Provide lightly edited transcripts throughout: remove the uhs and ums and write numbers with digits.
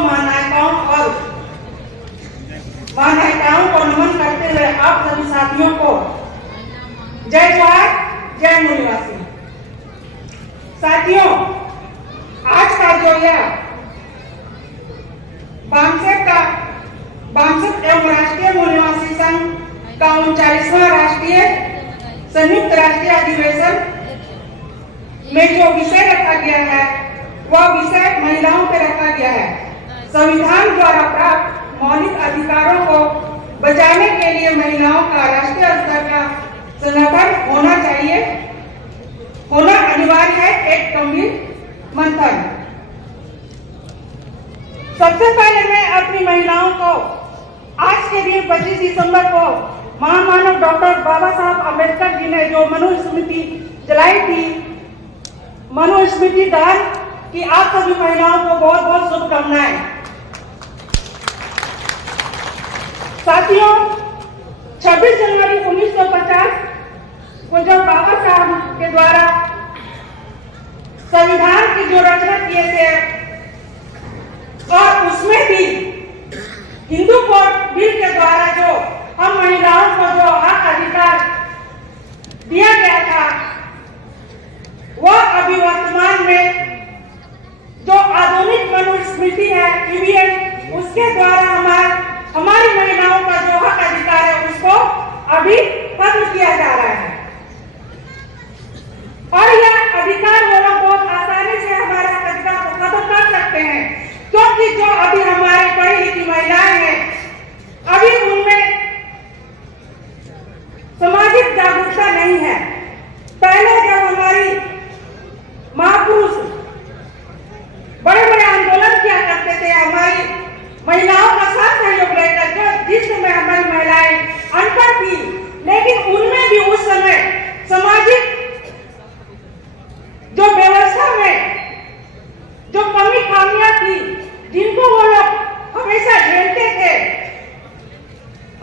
महानायिकाओं और महानायिकाओं को नमन करते हुए आप सभी साथियों को जय जवाहर जय मूलवासी। साथियों, आज का जो यह बामसेट एवं राष्ट्रीय मूलवासी संघ का 39वां राष्ट्रीय संयुक्त राष्ट्रीय अधिवेशन में जो विषय रखा गया है वह विषय महिलाओं पे रखा गया है। संविधान द्वारा प्राप्त मौलिक अधिकारों को बचाने के लिए महिलाओं का राष्ट्रीय स्तर का संगठन होना अनिवार्य है। एक गंभीर मंथन। सबसे पहले मैं अपनी महिलाओं को आज के दिन 25 दिसंबर को महामानव डॉक्टर बाबा साहब अम्बेडकर जी ने जो मनुस्मृति जलाई थी, मनुस्मृति दान की आप सभी महिलाओं को बहुत बहुत शुभकामनाएं। साथियों, 26 जनवरी 1950 को जब बाबा साहब के द्वारा संविधान की जो रचना किए थे और उसमें भी हिंदू कोड बिल के द्वारा जो हम महिलाओं को जो हक अधिकार दिया गया था, वह अभी वर्तमान में जो आधुनिक मनुस्मृति है ईवीएम, उसके द्वारा हमारी महिलाओं का जो हक अधिकार है उसको अभी खत्म किया जा रहा है। और यह अधिकार वो लोग बहुत आसानी से हमारे हक अधिकार को खत्म कर सकते हैं, क्योंकि जो अभी हमारे पढ़ी लिखी महिलाएं हैं, अभी उनमें सामाजिक जागरूकता नहीं है। पहले जब हमारी महापुरुष बड़े बड़े आंदोलन किया करते थे, हमारी महिलाओं का साथ सहयोग लेकर, जो जिसमें हमारी महिलाएं अनपढ़ थी, लेकिन उनमें भी उस समय सामाजिक जो व्यवस्था में जो कमी खामियां थी, जिनको वो लोग हमेशा झेलते थे,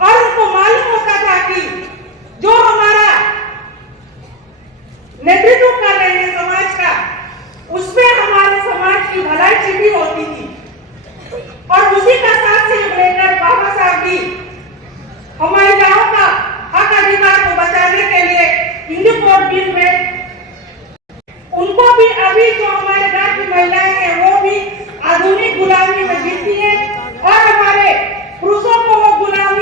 और उनको मालूम होता था कि जो हमारा नेतृत्व कर रहे हैं समाज का, उसमें हमारे समाज की भलाई छिपी होती थी। और उसी का साथ सहयोग लेकर बाबा साहब भी हमारी महिलाओं का हक अधिकार को बचाने के लिए हिंदू कोड बिल में उनको भी, अभी जो हमारे घर की महिलाएं हैं वो भी आधुनिक गुलामी में जीती है, और हमारे पुरुषों को वो गुलाम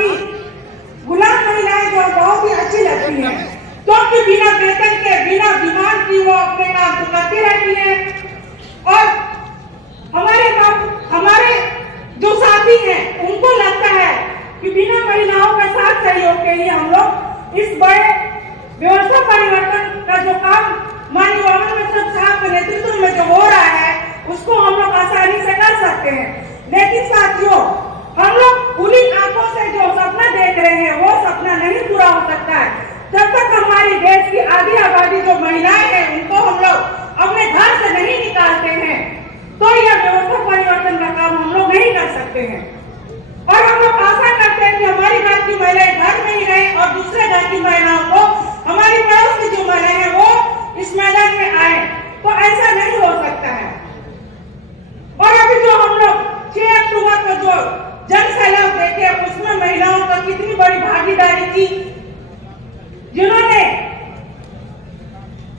महिलाएं जो बहुत ही अच्छी लगती हैं, क्योंकि बिना वेतन के, बिना डिमांड की वो अपने काम करती रहती है। और हमारे जो साथी हैं उनको लगता है कि बिना महिलाओं का साथ सहयोग के लिए हम लोग इस बड़े व्यवस्था परिवर्तन का जो काम माननीय बाबा साहब के नेतृत्व में जो हो रहा है उसको हम लोग आसानी से कर सकते हैं। लेकिन साथियों, हम लोग खुली आंखों से जो सपना देख रहे हैं वो सपना नहीं पूरा हो सकता है जब तक हमारी देश की आधी आबादी जो महिलाएं हैं उनको हम लोग अपने घर से नहीं निकालते हैं, तो यह व्यवस्था परिवर्तन का काम हम लोग नहीं कर सकते हैं। और हम लोग आशा करते हैं कि हमारी घर की महिलाएं घर में ही रहें और दूसरे घर की महिलाओं को, हमारी पड़ोस की जो महिलाएं हैं वो इस मैदान में आए, तो ऐसा नहीं हो सकता है। और अभी जो हम लोग 6 अक्टूबर को जो जन सैलाब देखे, उसमें महिलाओं का कितनी बड़ी भागीदारी थी, जिन्होंने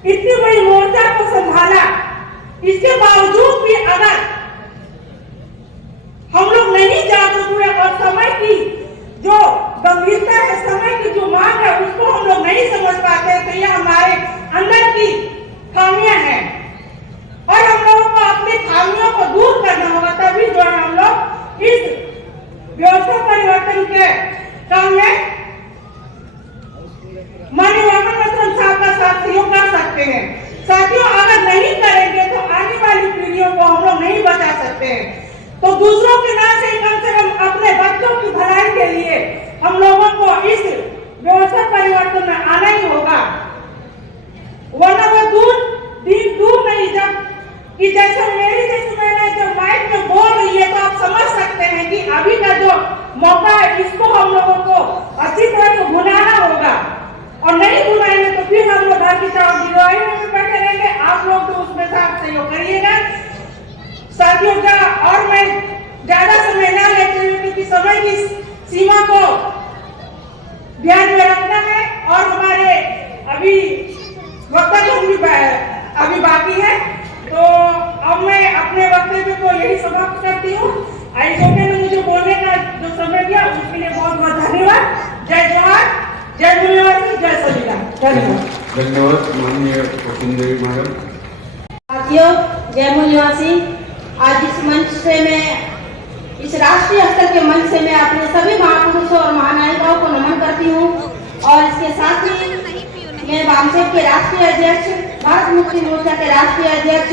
इतनी बड़ी मोर्चा को संभाला। इसके बावजूद भी अगर हम लोग नहीं जागरूक हुए और समय की जो गंभीरता है, समय की जो मांग है उसको हम लोग नहीं समझ पाते, तो यह हमारे अंदर की खामियां हैं और हम लोगों को अपनी खामियों को दूर करना होगा। तभी जो है हम लोग इस व्यवस्था परिवर्तन के काम में माननीय साहब का साथ सहयोग कर सकते हैं। साथियों, अगर नहीं करेंगे तो आने वाली पीढ़ियों को हम लोग नहीं बचा सकते हैं। तो दूसरों के नाम से कम अपने बच्चों की भलाई के लिए हम लोगों को इस व्यवस्था परिवर्तन में आना ही होगा, वरना वो दिन दूर नहीं। जब कि जैसे मेरी जैसी मैंने जब माइक में बोल रही है, तो आप समझ सकते हैं कि अभी का जो मौका है इसको हम लोगों को अच्छी तरह से भुनाना होगा, और नहीं भुनाएंगे तो फिर हम लोग घर की चौकीदारी में बैठे रहेंगे। आप लोग तो उसमें साथ सहयोग करिएगा साथियों का। और मैं ज्यादा समय न लेते हुए, क्योंकि समय की सीमा को ध्यान में रखना है और हमारे अभी वक्तव्य भी अभी बाकी है, तो अब मैं अपने वक्तव्य को यही समाप्त करती हूँ। आयोजकों ने मुझे बोलने का जो समय दिया उसके लिए बहुत बहुत धन्यवाद। जय जोहार, जय मूल्यवासी, जय संविधान। धन्यवाद। धन्यवाद माननीय वसुंधरी मैडम। साथियों, जय मूल्यवासी। आज इस मंच से मैं, इस राष्ट्रीय स्तर के मंच से मैं अपने सभी महापुरुषों और महानायिकाओं को नमन करती हूँ और इसके साथ ही मैं वामसेप के राष्ट्रीय अध्यक्ष, भारत मुक्ति मोर्चा के राष्ट्रीय अध्यक्ष,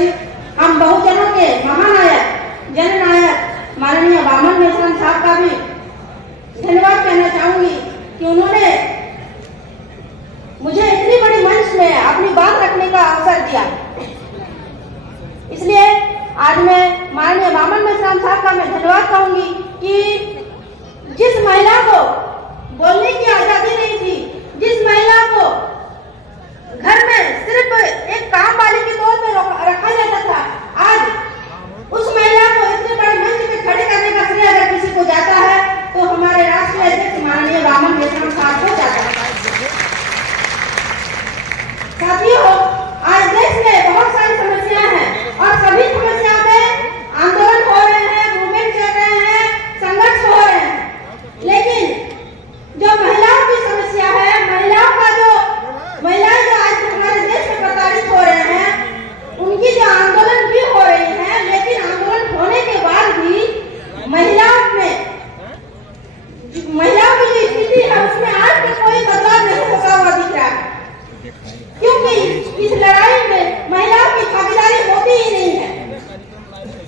हम बहुजनों के महानायक, जननायक माननीय वामन मेश्राम साहब का भी धन्यवाद कहना चाहूंगी कि उन्होंने मुझे इतनी बड़ी मंच में अपनी बात रखने का अवसर दिया। इसलिए आज मैं माननीय वामन मेश्राम साहब का मैं धन्यवाद कहूंगी कि जिस महिला को बोलने की आजादी नहीं थी, जिस महिला को घर में सिर्फ एक काम वाली के तौर पर रखा जाता था, आज उस महिला को इतने बड़े मंच पे खड़े करने का श्रेय अगर किसी को जाता है तो हमारे राष्ट्रीय अध्यक्ष माननीय वामन मेश्राम साहब को जाता है। साथियों, आज देश में बहुत सारी समस्याएं हैं और सभी समस्याओं में आंदोलन हो रहे हैं, मूवमेंट चल रहे हैं, संघर्ष हो रहे हैं, लेकिन जो महिलाओं की समस्या है, महिलाएं जो आज हमारे देश में प्रताड़ित हो रहे हैं, उनकी जो आंदोलन भी हो रही है, लेकिन आंदोलन होने के बाद भी महिलाओं की जो स्थिति है उसमें आज तक कोई बदलाव नहीं होता हुआ दिख रहा है, क्योंकि इस लड़ाई में महिलाओं की भागीदारी होती ही नहीं है।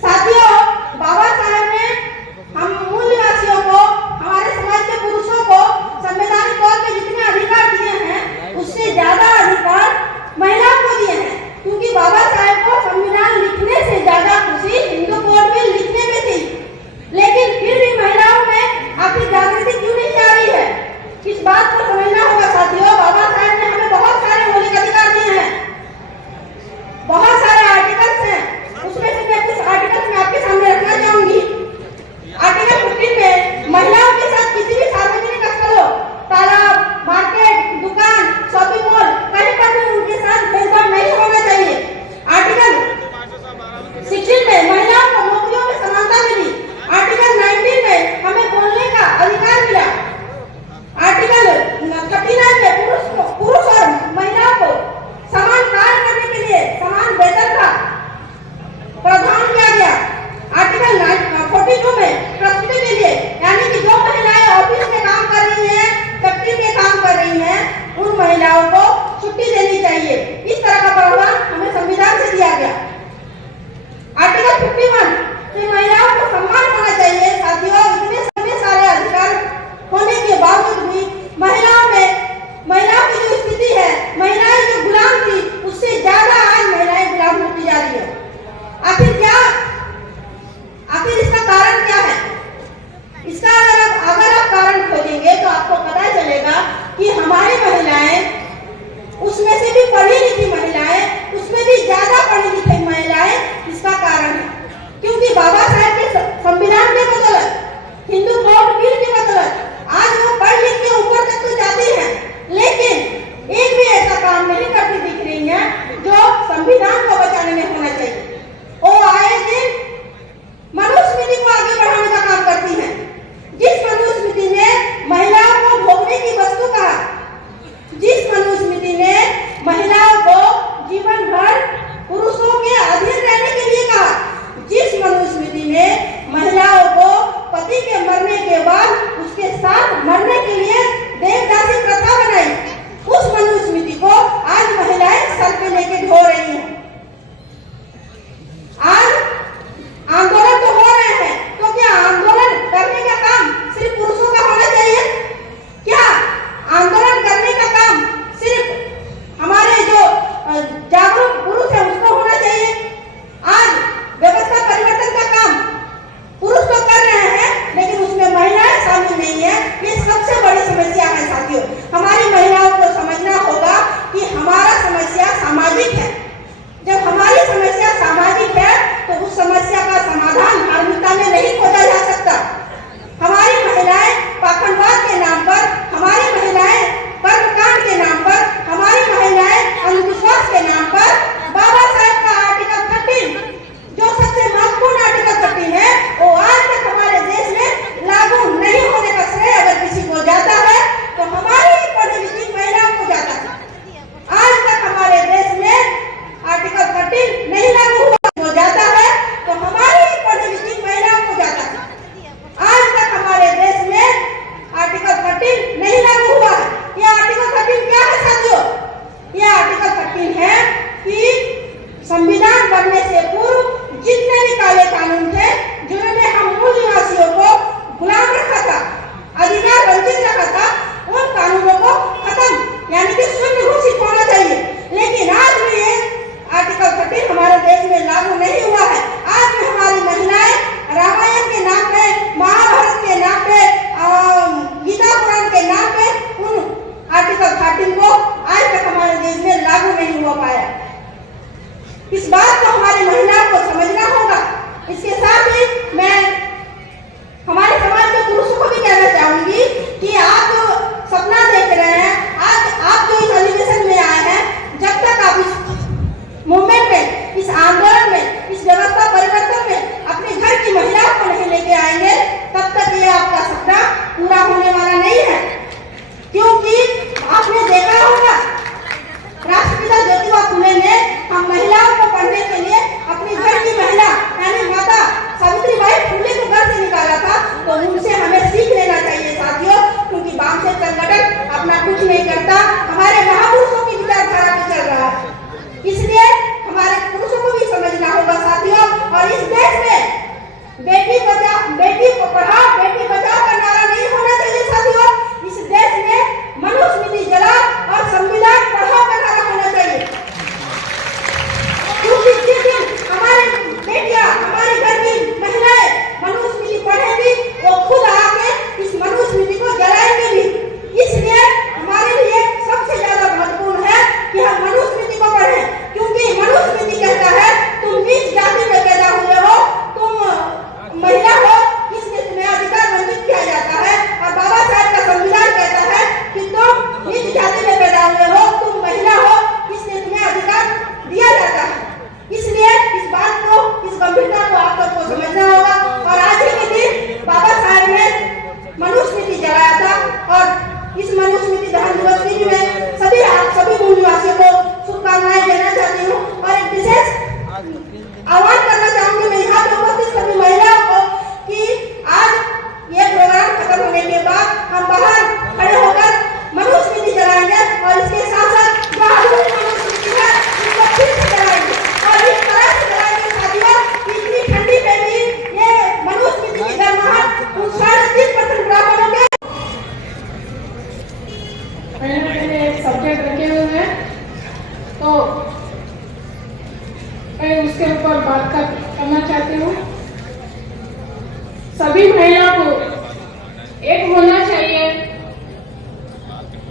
साथियों, बाबा साहब ने हम मूलवासियों को, हमारे समाज के पुरुषों को संवैधानिक तौर पे जितने अधिकार दिए हैं उससे ज्यादा अधिकार महिलाओं को दिए हैं, क्योंकि बाबा साहब को संविधान लिखने से ज्यादा खुशी हिंदू कोड बिल लिखने में थी, लेकिन फिर भी महिलाओं में आखिर जागृति क्यों नहीं आ रही है, इस बात को समझना होगा। साथियों, बाबा साहब ने हमें बहुत सारे मौलिक अधिकार दिए हैं, बहुत सारे आर्टिकल्स हैं, उसमें से मैं कुछ आर्टिकल्स में आपके सामने रखना चाहूंगी। आर्टिकल 15 में महिलाओं के साथ किसी भी सार्वजनिक स्थलों, तालाब, मार्केट, दुकान, शॉपिंग मॉल, कहीं पर भी उनके साथ भेदभाव नहीं होना चाहिए। आर्टिकल 16 में महिलाओं को नौकरियों में समानता मिली। आर्टिकल 19 में हमें बोलने का अधिकार मिला। आर्टिकल 39 में पुरुष और महिलाओं को समान कार्य करने के लिए समान वेतन का प्रावधान किया गया। आर्टिकल 42 में प्रस्तुति के लिए, यानी कि जो महिलाएं ऑफिस में काम कर रही हैं, फैक्ट्री में काम कर रही हैं, उन महिलाओं को छुट्टी देनी चाहिए। इस तरह का प्रावधान हमें संविधान से दिया गया। आर्टिकल 51 में महिलाओं को सम्मान होना चाहिए। साथियों, इतने सारे अधिकार होने के बावजूद भी महिलाओं की जो स्थिति है, महिलाएं जो गुलाम थी उससे ज्यादा आज महिलाएं गुलाम होती जा रही है। आखिर इसका कारण क्या है? इसका अगर आप कारण खोजेंगे तो आपको पता चलेगा कि हमारी महिलाएं, उसमें से भी पढ़ी लिखी महिलाएं, उसमें भी ज्यादा पढ़ी लिखी महिलाएं इसका कारण है, क्योंकि बाबा साहब के संविधान के बदौलत, हिंदू कोड बिल के बदौलत आज वो पढ़ लिख के ऊपर तक तो जाती हैं, लेकिन एक भी ऐसा काम नहीं करती दिख रही है जो संविधान को बचाने में होना चाहिए। वो आए दिन मनुस्मृति को आगे बढ़ाने का काम करती हैं, जिस मनुस्मृति ने महिलाओं को भोगने की वस्तु कहा, जिस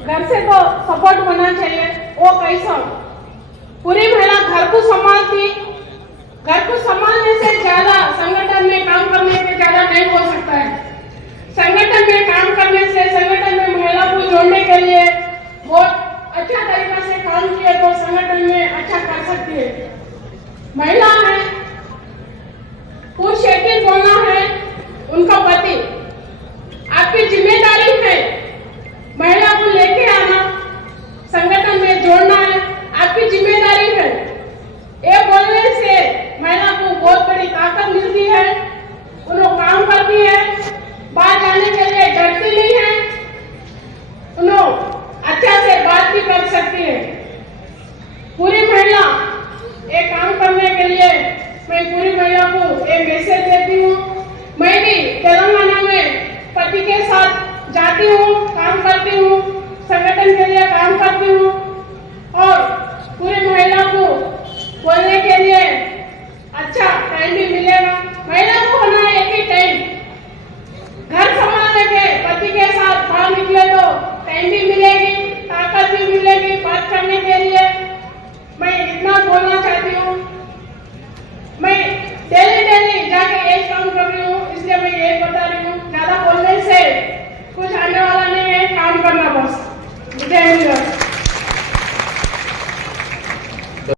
घर से तो सपोर्ट होना चाहिए। वो कैसा पूरी महिला घर को संभालती, घर को संभालने से ज्यादा संगठन में काम करने से ज्यादा नहीं हो सकता है। संगठन में काम करने से संगठन में महिला को जोड़ने के लिए बहुत अच्छा तरीका से काम किए तो संगठन में अच्छा कर सकती है। महिला है, पुरुष एक ही बोलना है, उनका पति, आपकी जिम्मेदारी है महिला को लेके आना, संगठन में जोड़ना है, आपकी जिम्मेदारी है। ये बोलने से महिला को बहुत बड़ी ताकत मिलती है, उन्हें काम करती है, बाहर जाने के लिए डरती नहीं है, उन्हें अच्छा से बात भी कर सकती है। पूरी महिला ये काम करने के लिए मैं पूरी महिला को एक मैसेज देती हूँ। मैं भी तेलंगाना में पति के साथ जाती हूँ, काम करती हूँ, संगठन के लिए काम करती हूँ और पूरी महिला को बोलने के लिए अच्छा टाइम भी मिलेगा। महिला को होना एक ही टाइम, घर संभालने के पति के साथ बाहर निकले तो टाइम भी मिलेगी, ताकत भी मिलेगी बात करने के लिए। मैं इतना बोलना चाहती हूँ। मैं डेली जाके एक काम कर रही हूँ, इसलिए मैं ये बता रही हूँ, ज्यादा बोलने से कुछ आने वाला नहीं है, काम करना बस। जय हिंद।